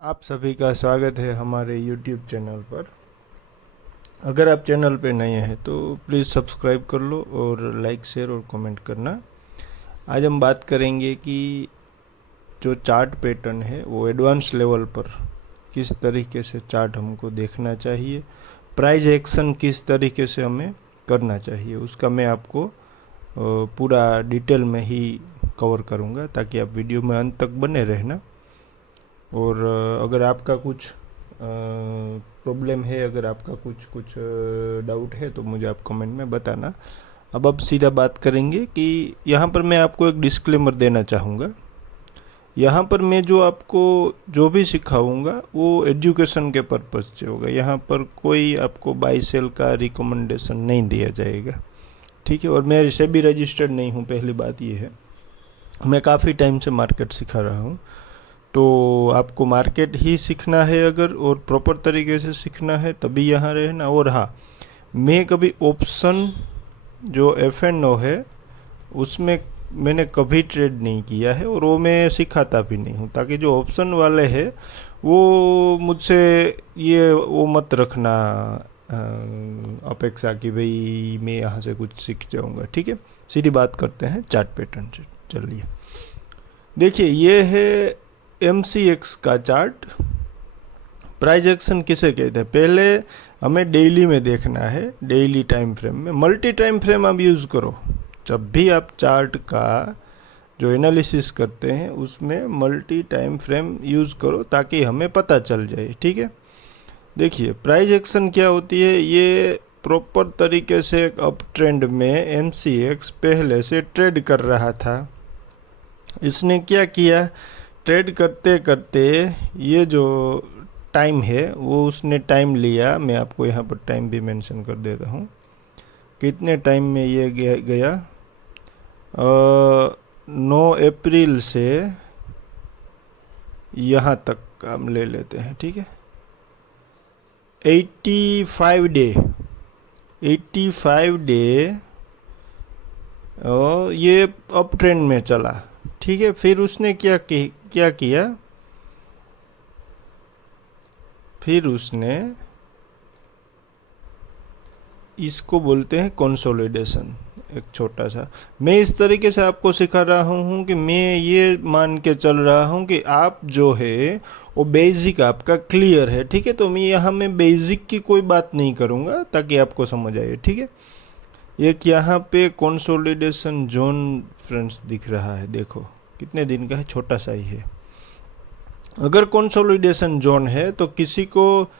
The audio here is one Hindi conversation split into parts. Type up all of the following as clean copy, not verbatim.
आप सभी का स्वागत है हमारे YouTube चैनल पर। अगर आप चैनल पे नए हैं तो प्लीज़ सब्सक्राइब कर लो और लाइक शेयर और कमेंट करना। आज हम बात करेंगे कि जो चार्ट पैटर्न है वो एडवांस लेवल पर किस तरीके से चार्ट हमको देखना चाहिए, प्राइस एक्शन किस तरीके से हमें करना चाहिए, उसका मैं आपको पूरा डिटेल में ही कवर करूँगा ताकि आप वीडियो में अंत तक बने रहना। और अगर आपका कुछ प्रॉब्लम है, अगर आपका कुछ डाउट है तो मुझे आप कमेंट में बताना। अब सीधा बात करेंगे कि यहाँ पर मैं आपको एक डिस्क्लेमर देना चाहूँगा। यहाँ पर मैं जो आपको जो भी सिखाऊंगा वो एजुकेशन के पर्पज़ से होगा। यहाँ पर कोई आपको बाई सेल का रिकमेंडेशन नहीं दिया जाएगा, ठीक है। और मैं इसे भी रजिस्टर्ड नहीं हूँ, पहली बात ये है। मैं काफ़ी टाइम से मार्केट सिखा रहा हूँ, तो आपको मार्केट ही सीखना है अगर, और प्रॉपर तरीके से सीखना है तभी यहाँ रहना। और हाँ, मैं कभी ऑप्शन जो F&O है उसमें मैंने कभी ट्रेड नहीं किया है और वो मैं सिखाता भी नहीं हूँ, ताकि जो ऑप्शन वाले हैं वो मुझसे ये वो मत रखना अपेक्षा कि भाई मैं यहाँ से कुछ सीख जाऊँगा, ठीक है। सीधी बात करते हैं चार्ट पैटर्न से। चलिए देखिए, ये है MCX का चार्ट। प्राइस एक्शन किसे कहते हैं, पहले हमें डेली में देखना है, डेली टाइम फ्रेम में। मल्टी टाइम फ्रेम आप यूज़ करो जब भी आप चार्ट का जो एनालिसिस करते हैं उसमें मल्टी टाइम फ्रेम यूज़ करो ताकि हमें पता चल जाए, ठीक है। देखिए प्राइस एक्शन क्या होती है, ये प्रॉपर तरीके से एक अप ट्रेंड में MCX पहले से ट्रेड कर रहा था। इसने क्या किया, ट्रेड करते करते ये जो टाइम है वो उसने टाइम लिया। मैं आपको यहाँ पर टाइम भी मेंशन कर देता हूँ, कितने टाइम में ये गया। 9 अप्रैल से यहाँ तक हम ले लेते हैं, ठीक है। 85 डे, 85 डे ये अप ट्रेंड में चला, ठीक है। फिर उसने क्या किया, फिर उसने इसको बोलते हैं कंसोलिडेशन, एक छोटा सा। मैं इस तरीके से आपको सिखा रहा हूँ कि मैं ये मान के चल रहा हूँ कि आप जो है वो बेसिक आपका क्लियर है, ठीक है। तो मैं यहाँ में बेसिक की कोई बात नहीं करूँगा ताकि आपको समझ आए, ठीक है। एक यहाँ पे कंसोलिडेशन जोन फ्रेंड्स दिख रहा है, देखो कितने दिन का है, छोटा सा ही है। अगर कंसोलिडेशन जोन है तो किसी को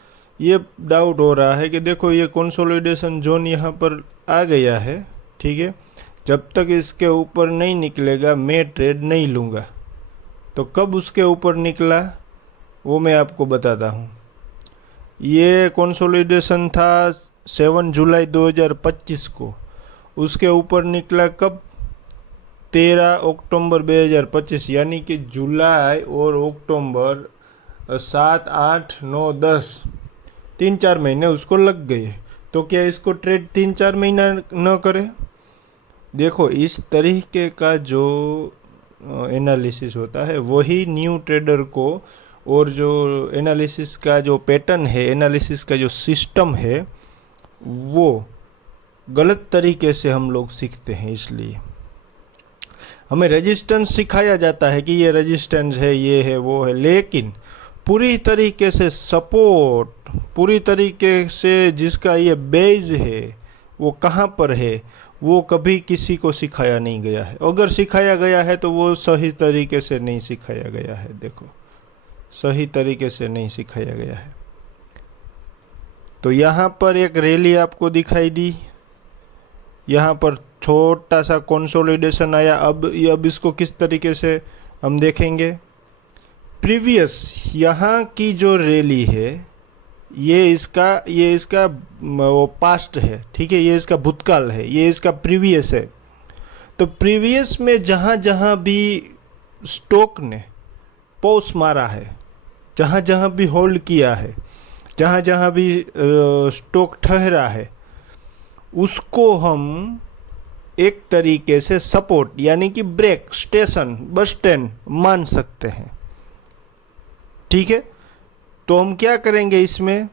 ये डाउट हो रहा है कि देखो ये कंसोलिडेशन जोन यहाँ पर आ गया है, ठीक है, जब तक इसके ऊपर नहीं निकलेगा मैं ट्रेड नहीं लूँगा। तो कब उसके ऊपर निकला वो मैं आपको बताता हूँ। ये कंसोलिडेशन था 7 जुलाई 2025 को, उसके ऊपर निकला कब, 13 अक्टूबर 2025, यानी कि जुलाई और अक्टूबर 7, 8, 9, 10 3-4 महीने उसको लग गए। तो क्या इसको ट्रेड 3-4 महीना न करे। देखो इस तरीके का जो एनालिसिस होता है वही न्यू ट्रेडर को, और जो एनालिसिस का जो पैटर्न है, एनालिसिस का जो सिस्टम है वो गलत तरीके से हम लोग सीखते हैं। इसलिए हमें रेजिस्टेंस सिखाया जाता है कि ये रेजिस्टेंस है, ये है, वो है, लेकिन पूरी तरीके से सपोर्ट, पूरी तरीके से जिसका ये बेस है वो कहाँ पर है वो कभी किसी को सिखाया नहीं गया है। अगर सिखाया गया है तो वो सही तरीके से नहीं सिखाया गया है। देखो सही तरीके से नहीं सिखाया गया है। तो यहाँ पर एक रैली आपको दिखाई दी, यहाँ पर छोटा सा कंसोलिडेशन आया। अब इसको किस तरीके से हम देखेंगे, प्रीवियस यहाँ की जो रैली है ये इसका वो पास्ट है, ठीक है, ये इसका भूतकाल है, ये इसका प्रीवियस है। तो प्रीवियस में जहाँ जहाँ भी स्टॉक ने पॉज मारा है, जहाँ जहाँ भी होल्ड किया है, जहाँ जहाँ भी स्टॉक ठहरा है, उसको हम एक तरीके से सपोर्ट यानी कि ब्रेक स्टेशन, बस स्टैंड मान सकते हैं, ठीक है। तो हम क्या करेंगे इसमें,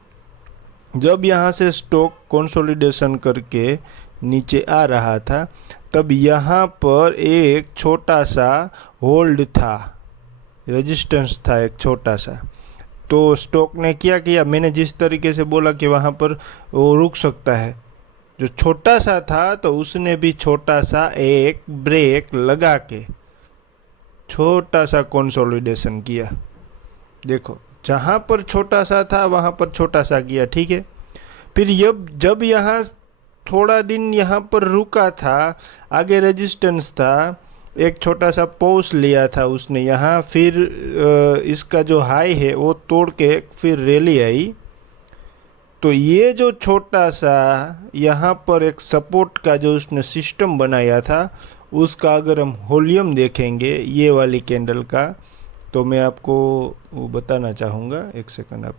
जब यहाँ से स्टॉक कंसोलिडेशन करके नीचे आ रहा था तब यहाँ पर एक छोटा सा होल्ड था, रेजिस्टेंस था एक छोटा सा। तो स्टॉक ने क्या किया, मैंने जिस तरीके से बोला कि वहाँ पर वो रुक सकता है, जो छोटा सा था तो उसने भी छोटा सा एक ब्रेक लगा के छोटा सा कंसोलिडेशन किया। देखो जहाँ पर छोटा सा था वहाँ पर छोटा सा किया, ठीक है। फिर जब यहाँ थोड़ा दिन यहाँ पर रुका था, आगे रेजिस्टेंस था, एक छोटा सा पॉज लिया था उसने यहाँ, फिर इसका जो हाई है वो तोड़ के फिर रैली आई। तो ये जो छोटा सा यहाँ पर एक सपोर्ट का जो उसने सिस्टम बनाया था, उसका अगर हम वॉल्यूम देखेंगे ये वाली कैंडल का, तो मैं आपको वो बताना चाहूँगा, एक सेकंड आप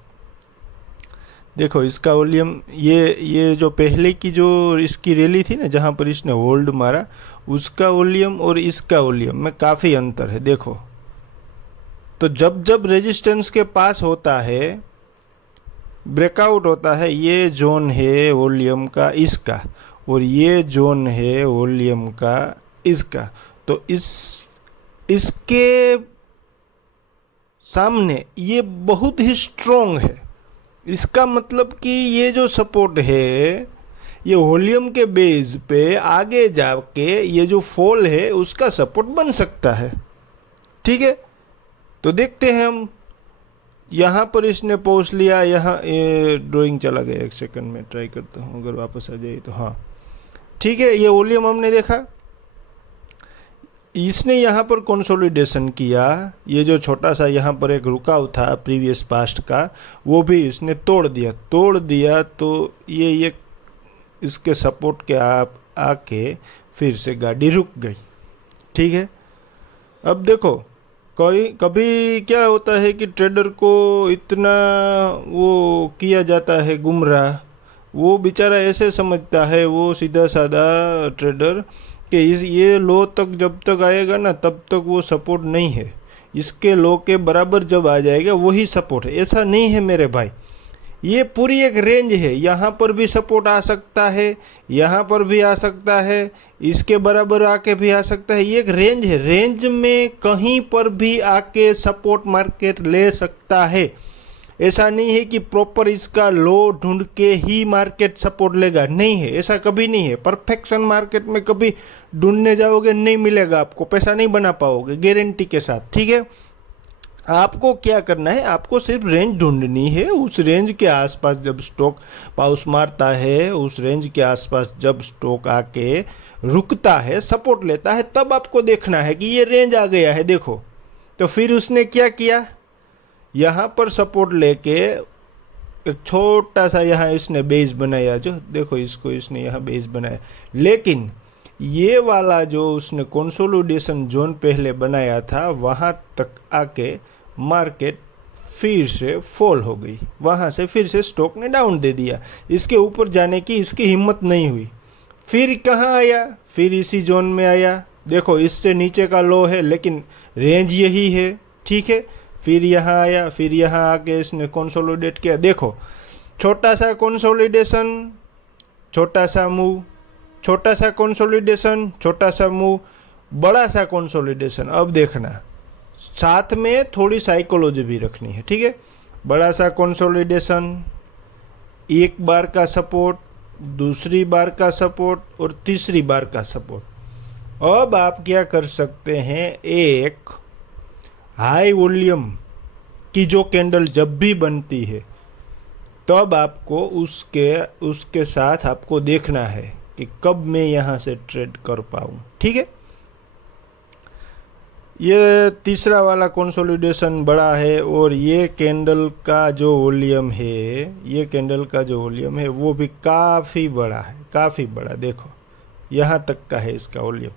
देखो इसका वॉल्यूम, ये जो पहले की जो इसकी रैली थी ना जहाँ पर इसने होल्ड मारा, उसका वॉल्यूम और इसका वॉल्यूम में काफ़ी अंतर है। देखो तो जब जब रेजिस्टेंस के पास होता है, ब्रेकआउट होता है, ये जोन है वॉल्यूम का इसका, और ये जोन है वॉल्यूम का इसका, तो इसके सामने ये बहुत ही स्ट्रॉन्ग है। इसका मतलब कि ये जो सपोर्ट है ये वॉल्यूम के बेस पे आगे जाके ये जो फॉल है उसका सपोर्ट बन सकता है, ठीक है। तो देखते हैं हम, यहाँ पर इसने पहुँच लिया, यहाँ ड्राइंग चला गया, एक सेकंड में ट्राई करता हूँ अगर वापस आ जाए तो। हाँ ठीक है, ये वॉल्यूम हमने देखा, इसने यहाँ पर कंसोलिडेशन किया, ये जो छोटा सा यहाँ पर एक रुकाव था प्रीवियस पास्ट का वो भी इसने तोड़ दिया। तो ये इसके सपोर्ट के आके फिर से गाड़ी रुक गई, ठीक है। अब देखो कभी क्या होता है कि ट्रेडर को इतना वो किया जाता है गुमराह, वो बेचारा ऐसे समझता है, वो सीधा साधा ट्रेडर, कि ये लो तक जब तक आएगा ना तब तक वो सपोर्ट नहीं है, इसके लो के बराबर जब आ जाएगा वही सपोर्ट है। ऐसा नहीं है मेरे भाई, ये पूरी एक रेंज है, यहाँ पर भी सपोर्ट आ सकता है, यहाँ पर भी आ सकता है, इसके बराबर आके भी आ सकता है। ये एक रेंज है, रेंज में कहीं पर भी आके सपोर्ट मार्केट ले सकता है। ऐसा नहीं है कि प्रॉपर इसका लो ढूंढ के ही मार्केट सपोर्ट लेगा, नहीं है, ऐसा कभी नहीं है। परफेक्शन मार्केट में कभी ढूंढने जाओगे नहीं मिलेगा, आपको पैसा नहीं बना पाओगे गारंटी के साथ, ठीक है। आपको क्या करना है, आपको सिर्फ रेंज ढूंढनी है, उस रेंज के आसपास जब स्टॉक पाउस मारता है, उस रेंज के आसपास जब स्टॉक आके रुकता है, सपोर्ट लेता है, तब आपको देखना है कि ये रेंज आ गया है। देखो तो फिर उसने क्या किया, यहाँ पर सपोर्ट लेके एक छोटा सा यहाँ इसने बेस बनाया, जो देखो इसको इसने यहाँ बेस बनाया, लेकिन ये वाला जो उसने कंसोलिडेशन जोन पहले बनाया था वहाँ तक आके मार्केट फिर से फॉल हो गई, वहाँ से फिर से स्टॉक ने डाउन दे दिया, इसके ऊपर जाने की इसकी हिम्मत नहीं हुई। फिर कहाँ आया, फिर इसी जोन में आया, देखो इससे नीचे का लो है लेकिन रेंज यही है, ठीक है। फिर यहाँ आया, फिर यहाँ आके इसने कंसोलिडेट किया, देखो छोटा सा कंसोलिडेशन, छोटा सा मूव, छोटा सा कंसोलिडेशन, छोटा सा मूव, बड़ा सा कंसोलिडेशन। अब देखना साथ में थोड़ी साइकोलॉजी भी रखनी है, ठीक है। बड़ा सा कंसोलिडेशन, एक बार का सपोर्ट, दूसरी बार का सपोर्ट और तीसरी बार का सपोर्ट। अब आप क्या कर सकते हैं, एक हाई वॉल्यूम की जो कैंडल जब भी बनती है तब आपको उसके साथ आपको देखना है कि कब मैं यहाँ से ट्रेड कर पाऊँ, ठीक है। ये तीसरा वाला कंसोलिडेशन बड़ा है, और ये कैंडल का जो वॉल्यूम है, ये कैंडल का जो वॉल्यूम है वो भी काफ़ी बड़ा है, काफ़ी बड़ा, देखो यहाँ तक का है इसका वॉल्यूम।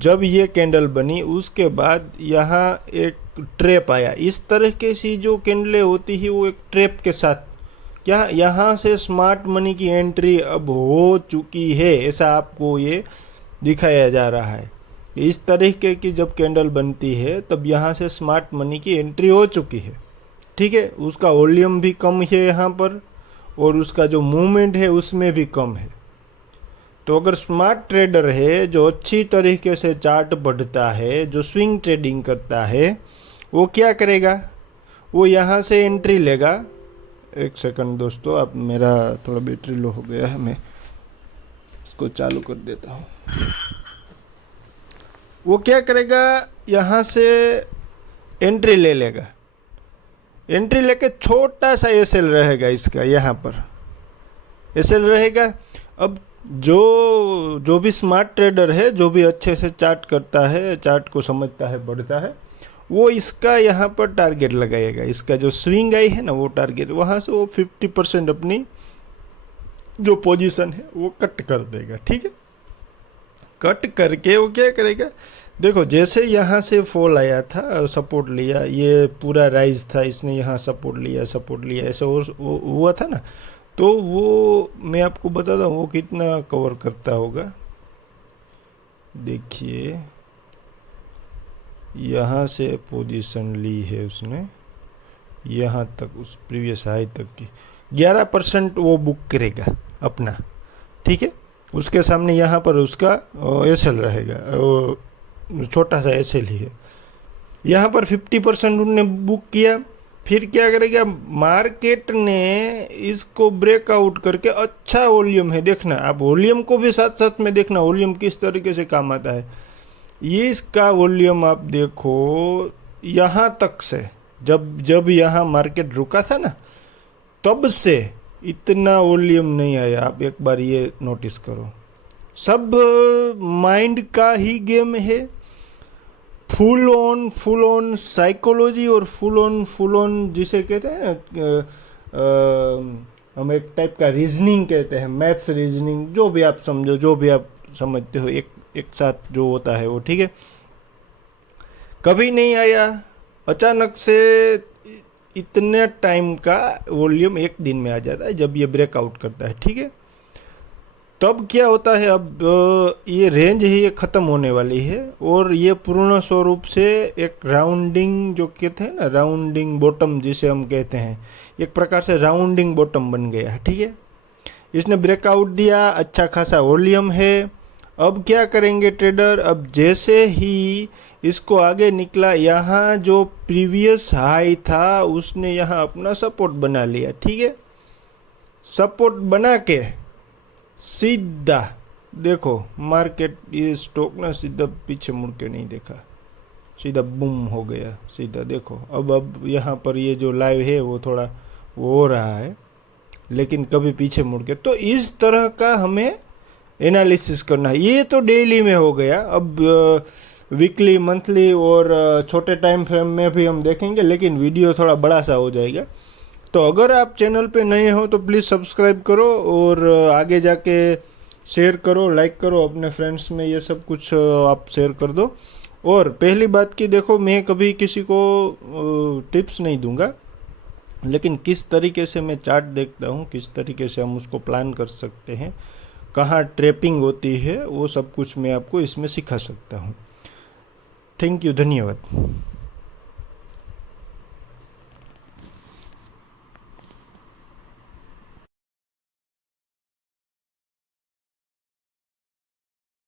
जब ये कैंडल बनी उसके बाद यहाँ एक ट्रैप आया, इस तरह के सी जो कैंडलें होती है वो एक ट्रैप के साथ, क्या यहाँ से स्मार्ट मनी की एंट्री अब हो चुकी है, ऐसा आपको ये दिखाया जा रहा है। इस तरीके की जब कैंडल बनती है तब यहाँ से स्मार्ट मनी की एंट्री हो चुकी है, ठीक है, उसका वॉल्यूम भी कम है यहाँ पर, और उसका जो मूवमेंट है उसमें भी कम है। तो अगर स्मार्ट ट्रेडर है जो अच्छी तरीके से चार्ट पढ़ता है, जो स्विंग ट्रेडिंग करता है, वो क्या करेगा, वो यहाँ से एंट्री लेगा। एक सेकंड दोस्तों, अब मेरा थोड़ा बैटरी लो हो गया है, मैं इसको चालू कर देता हूँ। वो क्या करेगा, यहाँ से एंट्री ले लेगा। एंट्री लेके छोटा सा एसएल रहेगा इसका, यहाँ पर एसएल रहेगा। अब जो भी स्मार्ट ट्रेडर है, जो भी अच्छे से चार्ट करता है, चार्ट को समझता है, पढ़ता है, वो इसका यहाँ पर टारगेट लगाएगा। इसका जो स्विंग आई है ना, वो टारगेट, वहाँ से वो 50% अपनी जो पोजीशन है वो कट कर देगा। ठीक है, कट करके वो क्या करेगा, देखो जैसे यहाँ से फॉल आया था, सपोर्ट लिया, ये पूरा राइज था, इसने यहाँ सपोर्ट लिया, ऐसा हुआ था ना, तो वो मैं आपको बताता हूँ वो कितना कवर करता होगा। देखिए यहाँ से पोजीशन ली है उसने यहाँ तक, उस प्रीवियस हाई तक की 11% वो बुक करेगा अपना। ठीक है, उसके सामने यहाँ पर उसका एसएल रहेगा, छोटा सा एसएल ही है। यहाँ पर 50% उनने बुक किया। फिर क्या करेगा, मार्केट ने इसको ब्रेकआउट करके, अच्छा वॉल्यूम है, देखना आप वॉल्यूम को भी साथ साथ में देखना, वॉल्यूम किस तरीके से काम आता है। ये इसका वॉल्यूम आप देखो, यहाँ तक से जब यहाँ मार्केट रुका था ना, तब से इतना वॉल्यूम नहीं आया। आप एक बार ये नोटिस करो, सब माइंड का ही गेम है। फुल ऑन साइकोलॉजी और फुल ऑन जिसे कहते हैं हम एक टाइप का रीजनिंग कहते हैं, मैथ्स रीजनिंग, जो भी आप समझो, जो भी आप समझते हो, एक साथ जो होता है वो। ठीक है, कभी नहीं आया, अचानक से इतने टाइम का वॉल्यूम एक दिन में आ जाता है जब ये ब्रेकआउट करता है। ठीक है, तब क्या होता है, अब ये रेंज ही ख़त्म होने वाली है, और ये पूर्ण स्वरूप से एक राउंडिंग, जो कहते हैं ना राउंडिंग बॉटम जिसे हम कहते हैं, एक प्रकार से राउंडिंग बॉटम बन गया है। ठीक है, इसने ब्रेकआउट दिया, अच्छा खासा वॉल्यूम है। अब क्या करेंगे ट्रेडर, अब जैसे ही इसको आगे निकला, यहाँ जो प्रीवियस हाई था उसने यहाँ अपना सपोर्ट बना लिया। ठीक है, सपोर्ट बना के सीधा देखो मार्केट, ये स्टॉक ना सीधा पीछे मुड़ के नहीं देखा, सीधा बूम हो गया सीधा। देखो अब यहाँ पर ये जो लाइव है वो थोड़ा वो हो रहा है, लेकिन कभी पीछे मुड़ के। तो इस तरह का हमें एनालिसिस करना है। ये तो डेली में हो गया, अब वीकली, मंथली और छोटे टाइम फ्रेम में भी हम देखेंगे, लेकिन वीडियो थोड़ा बड़ा सा हो जाएगा। तो अगर आप चैनल पे नए हो तो प्लीज़ सब्सक्राइब करो, और आगे जाके शेयर करो, लाइक करो, अपने फ्रेंड्स में ये सब कुछ आप शेयर कर दो। और पहली बात की, देखो मैं कभी किसी को टिप्स नहीं दूंगा, लेकिन किस तरीके से मैं चार्ट देखता हूँ, किस तरीके से हम उसको प्लान कर सकते हैं, कहाँ ट्रैपिंग होती है, वो सब कुछ मैं आपको इसमें सिखा सकता हूँ। थैंक यू, धन्यवाद।